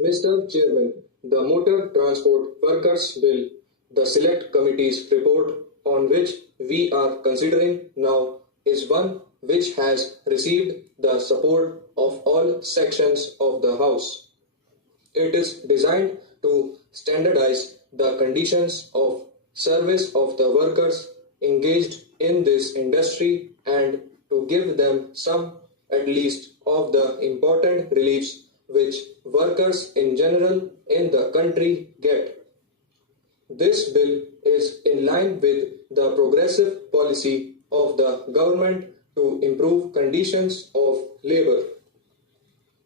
Mr. Chairman, the Motor Transport Workers Bill, the Select Committee's report on which we are considering now, is one which has received the support of all sections of the House. It is designed to standardize the conditions of service of the workers engaged in this industry and to give them some, at least, of the important reliefs which workers in general in the country get. This bill is in line with the progressive policy of the government to improve conditions of labor.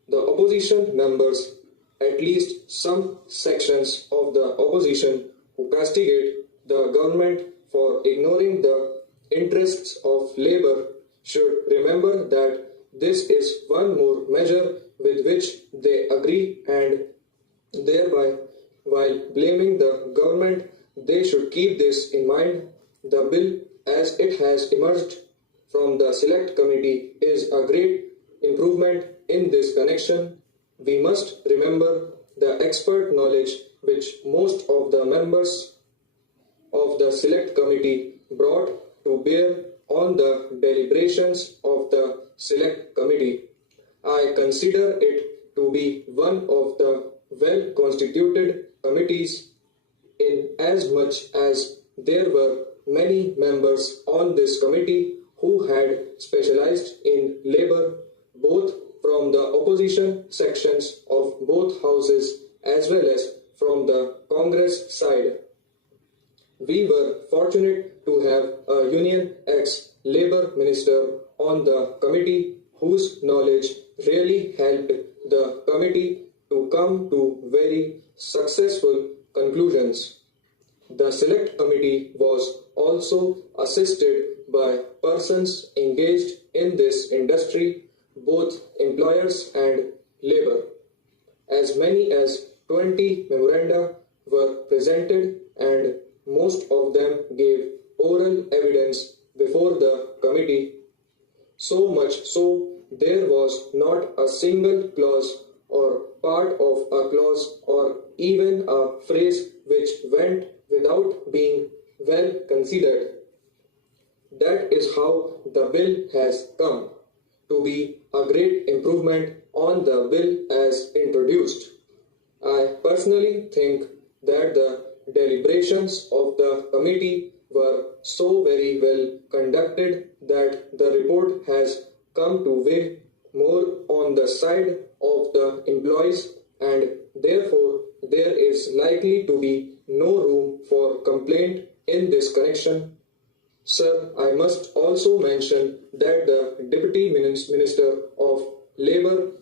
The opposition members, at least some sections of the opposition who castigate the government for ignoring the interests of labor, should remember that this is one more measure with which they agree, and thereby, while blaming the government, they should keep this in mind. The bill as it has emerged from the Select Committee is a great improvement in this connection. We must remember the expert knowledge which most of the members of the Select Committee brought to bear on the deliberations of the Select Committee. I consider it to be one of the well-constituted committees, in as much as there were many members on this committee who had specialized in labor, both from the opposition sections of both houses as well as from the Congress side. We were fortunate to have a Union ex-Labor Minister on the committee whose knowledge really helped the committee to come to very successful conclusions. The Select Committee was also assisted by persons engaged in this industry, both employers and labor. As many as 20 memoranda were presented, and most of them gave oral evidence before the committee. So much so, there was not a single clause or part of a clause or even a phrase which went without being well considered. That is how the bill has come to be a great improvement on the bill as introduced. I personally think that the deliberations of the committee were so very well conducted that the report has come to weigh more on the side of the employees, and therefore there is likely to be no room for complaint in this connection. Sir, I must also mention that the Deputy Minister of Labour,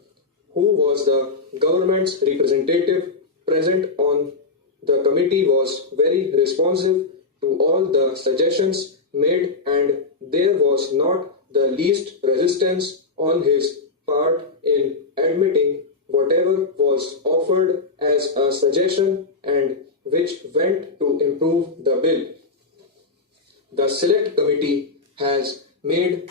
who was the government's representative present on the committee, was very responsive to all the suggestions made, and there was not the least resistance on his part in admitting whatever was offered as a suggestion and which went to improve the bill. The Select Committee has made